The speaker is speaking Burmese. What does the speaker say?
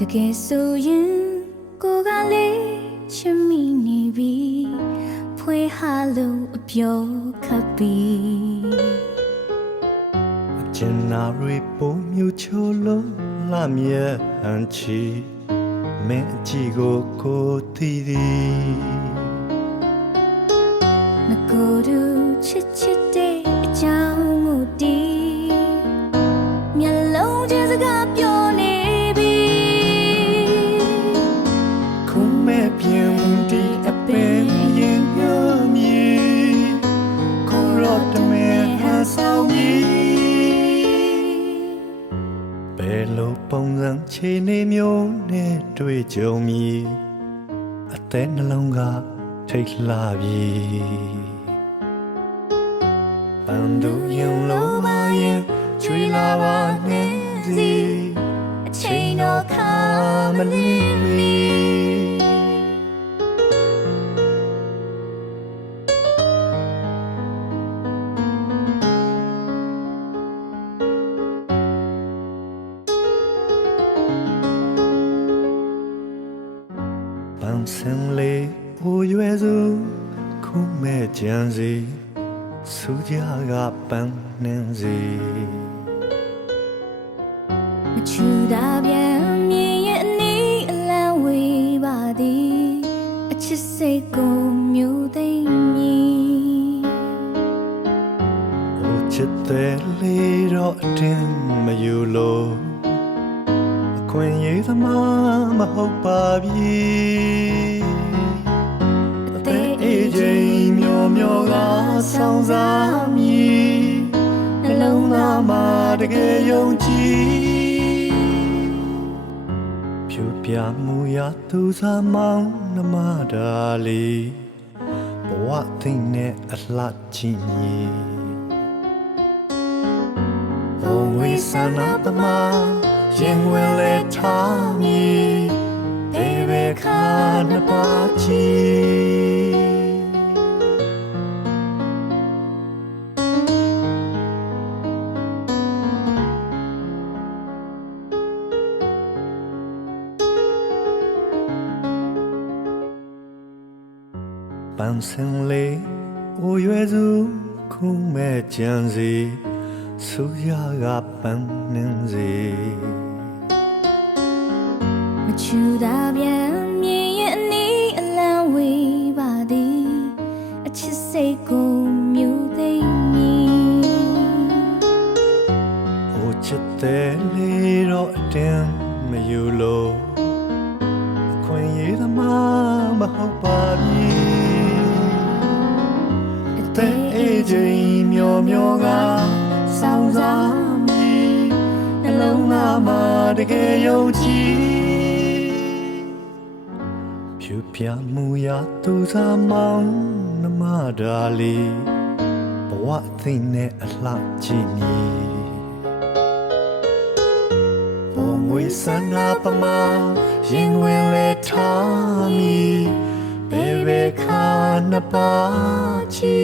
တကယ်ဆိုရင်ကိုကလေးချစ်မိနေပြီဖွေးဟာလို့အပြောခပ်ပြီကျင်နာရီပုံမျိုးချိုလို့လာမြဲဟန်ချီမင်းအကြည့်ကိုကိုတည်သည်ငကိုယ်တူချစ်ချစ်တဲ့ လိုပုံစံခြေနေမျိုးနဲ့တွေ့ကြုံမီအသက်နှလုံးကထိတ်လှပြီပန်းသူရင်လုံးမရင်ချွေလာပါနဲ့စီအချိန်တော့ခါမမနေနေမီပန်းစင်လေး အိုရွယ်စုခုမဲ့ကြံစီစူကြကပန်းနှင်းစီမချူတာပြန်မြင်ရဲ့အနီးအလံဝေးပါသည်အချစ်စိတ်ကိုမျိုးသိမ့်မည်အိုချစ်တဲ့လေးတော့အတင်းမယူလို့အ ခွင့်ရေးသမားမဟုတ်ပါပြီအသက်အေးချိန်မျောမျောကဆောင်းစားမည်နှလုံးသားမှာတကယ်ယုံကြည်ဖြူပြမှုရသူစားမောင်းနှမတာလေးဘဝသိမ့်နဲ့အလှချင်ကြီးဘုံဝေဆန္ဒပမာရင်ဝ င်လေထားမည်ဘေဘေခါနပါချီပန်းစင်လေးအိုရွယ်စု ခုမဲ့ကြံစီစူရကပန်းနှင်းစီမချူတာပြန်မြင်ရဲ့အနီးအလံဝေးပါသည်အချစ်စိတ်ကိုမျိုးသိမ့်မည်အိုချစ်တဲ့လေးတော့အတင်းမယူလို့အခွင့်ရေးသမားမဟုတ်ပါပြီအသက်အေးချိန်မျောမျောကစောင်းစားမည်နှလုံးသားမှာတကယ်ယုံကြည်ဖြူ ပြမှုရသူစားမောင်းနှမဒါလီဘဝအသိနဲ့အလှကြည့်မည်ဘုံဝေဆန္ဒပမာရင်ဝင်လေထားမီဘေဘေခါနပါချီ